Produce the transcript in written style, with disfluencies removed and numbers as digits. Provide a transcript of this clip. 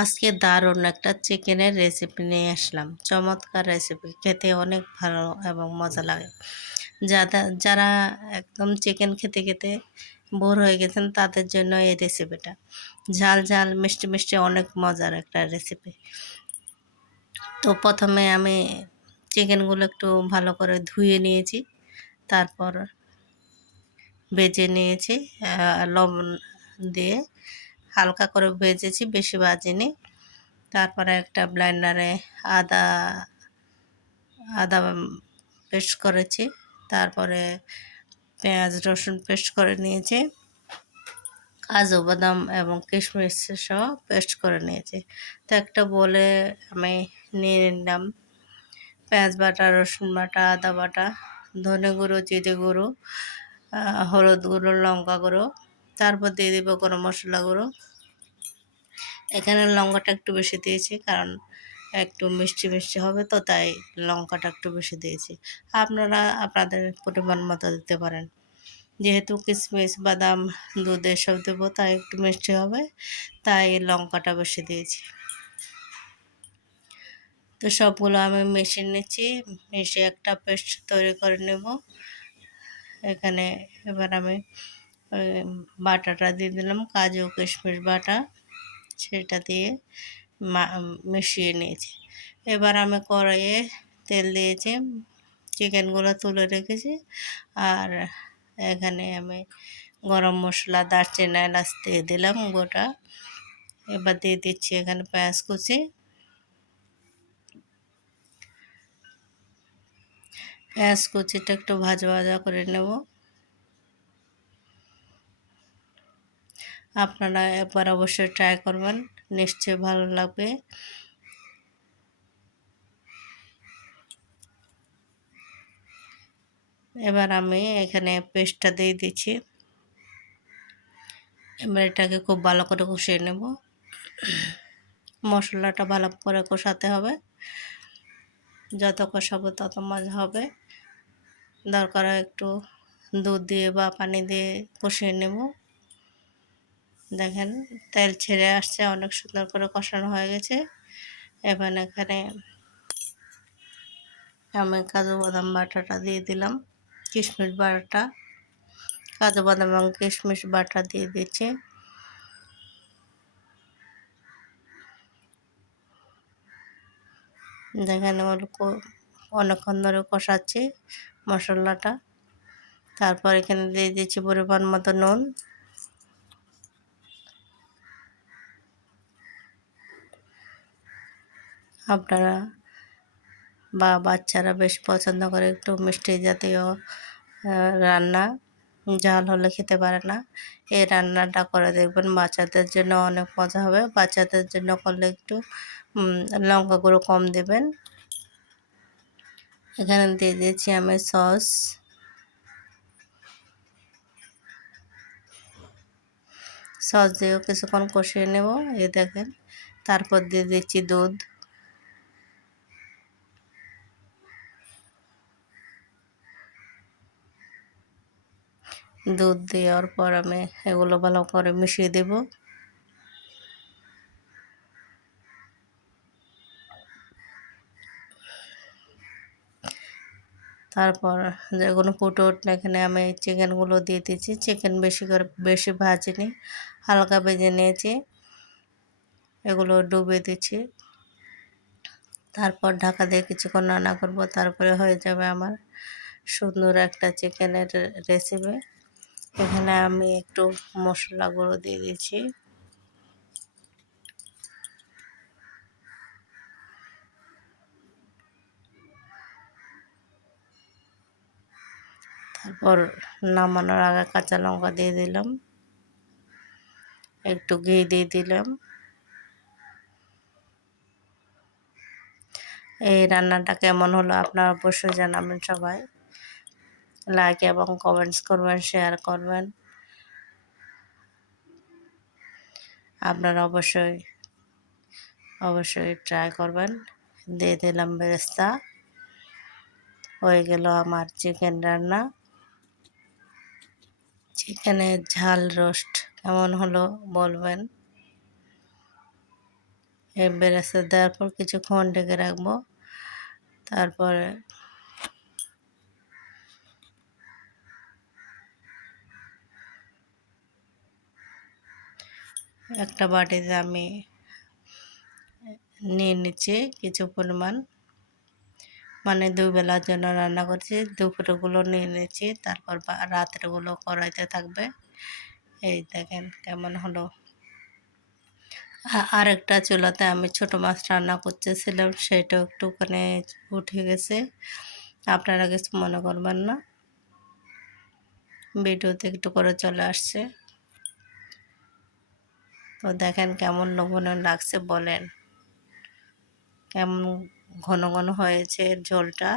আজকে দারুণ একটা চিকেনের রেসিপি নিয়ে আসলাম। চমৎকার রেসিপি, খেতে অনেক ভালো এবং মজা লাগে। যারা একদম চিকেন খেতে খেতে বোর হয়ে গেছেন তাদের জন্য এই রেসিপিটা। ঝাল ঝাল মিষ্টি মিষ্টি অনেক মজার একটা রেসিপি। তো প্রথমে আমি চিকেনগুলো একটু ভালো করে ধুয়ে নিয়েছি, তারপর ভেজে নিয়েছি লবণ দিয়ে। হালকা করে ভেজেছি, বেশি ভাজিনি। তারপরে একটা ব্লেন্ডারে আদা আদা পেস্ট করেছি, তারপরে পেঁয়াজ রসুন পেস্ট করে নিয়েছি, কাজু বাদাম এবং কিশমিশ সহ পেস্ট করে নিয়েছি। তো একটা বলে আমি নিয়ে নিলাম পেঁয়াজ বাটা, রসুন বাটা, আদা বাটা, ধনে গুঁড়ো, জিরে গুঁড়ো, হলুদ গুঁড়ো, লঙ্কা গুঁড়ো, তারপর দিয়ে দেবো গরম মশলা গুঁড়ো। এখানে লঙ্কাটা একটু বেশি দিয়েছি, কারণ একটু মিষ্টি মিষ্টি হবে, তো তাই লঙ্কাটা একটু বেশি দিয়েছি। আপনারা আপনাদের পরিমাণ মতো দিতে পারেন। যেহেতু কিশমিশ বাদাম দুধ এসব দেবো, তাই একটু মিষ্টি হবে, তাই লঙ্কাটা বেশি দিয়েছি। তো সবগুলো আমি মিশিয়ে নিচ্ছি, মিশিয়ে একটা পেস্ট তৈরি করে নেব। এখানে এবার আমি বাটাটা দিয়ে দিলাম, কাজু কিশমিশ বাটা, সেটা দিয়ে মিশিয়ে নিয়েছি। এবার আমি কড়াইয়ে তেল দিয়েছি, চিকেনগুলো তুলে রেখেছি, আর এখানে আমি গরম মশলা, দারচিনি, এলাচ দিয়ে দিলাম গোটা। এবার দিয়ে দিচ্ছি এখানে পেঁয়াজ কুচি। পেঁয়াজ কুচিটা একটু ভাজা ভাজা করে নেব। আপনারা একবার অবশ্যই ট্রাই করবেন, নিশ্চয়ই ভালো লাগবে। এবার আমি এখানে পেস্টটা দিয়ে দিচ্ছি। এবার এটাকে খুব ভালো করে কষিয়ে নেব। মশলাটা ভালো করে কষাতে হবে, যত কষাবো তত মজা হবে। দরকার একটু দুধ দিয়ে বা পানি দিয়ে কষিয়ে নেব। দেখেন তেল ছেড়ে আসছে, অনেক সুন্দর করে কষানো হয়ে গেছে। এবার এখানে আমি কাজু বাদাম বাটাটা দিয়ে দিলাম, কিশমিশ বাটা, কাজু বাদাম এবং কিশমিশ বাটা দিয়ে দিচ্ছি। দেখেন অনেকক্ষণ ধরে কষাচ্ছি মশলাটা। তারপর এখানে দিয়ে দিচ্ছি পরিমাণ মতো নুন। আপনারা বা বাচ্চারা বেশ পছন্দ করে একটু মিষ্টি জাতীয় রান্না, ঝাল হলে খেতে পারে না। এই রান্নাটা করে দেখবেন, বাচ্চাদের জন্য অনেক মজা হবে। বাচ্চাদের জন্য করলে একটু লঙ্কা গুঁড়ো কম দেবেন। এখানে দিয়ে দিয়েছি আমি সস। সস দিয়েও কিছুক্ষণ কষিয়ে নেব। এই দেখেন, তারপর দিয়ে দিচ্ছি দুধ। দুধ দেওয়ার পর আমি এগুলো ভালো করে মিশিয়ে দেব। তারপর যেগুলো ফুটে উঠলে এখানে আমি চিকেনগুলো দিয়ে দিচ্ছি। চিকেন বেশি ভাজিনি, হালকা ভেজে নিয়েছি। এগুলো ডুবিয়ে দিচ্ছি, তারপর ঢাকা দিয়ে কিছুক্ষণ রান্না করব। তারপরে হয়ে যাবে আমার সুন্দর একটা চিকেনের রেসিপি। এখানে আমি একটু মশলা গুঁড়ো দিয়ে দিচ্ছি। তারপর নামানোর আগে কাঁচা লঙ্কা দিয়ে দিলাম, একটু ঘি দিয়ে দিলাম। এই রান্নাটা কেমন হলো আপনারা অবশ্যই জানাবেন। সবাই লাইক এবং কমেন্টস করবেন, শেয়ার করবেন। আপনারা অবশ্যই ট্রাই করবেন। দিয়ে দিলাম বেরেস্তা। হয়ে গেল আমার চিকেন রান্না। চিকেনের ঝাল রোস্ট কেমন হলো বলবেন। এই বেরেস্তা দেওয়ার পর কিছুক্ষণ ঢেকে রাখবো। তারপরে একটা বাটিতে আমি নিয়ে নিচ্ছি কিছু পরিমাণ, মানে 2 বেলার জন্য রান্না করছি, দুপুরেগুলো নিয়ে নিচ্ছি, তারপর রাত্রেগুলো কড়াইতে থাকবে। এই দেখেন কেমন হলো। আরেকটা চুলাতে আমি ছোট মাছ রান্না করতেছিলাম, সেটাও একটুখানি উঠে গেছে, আপনারা কিছু মনে করবেন না, ভিডিওতে একটু করে চলে আসছে। তো দেখেন কেমন লবণের লাগছে বলেন, কেমন ঘন ঘন হয়েছে ঝোলটা।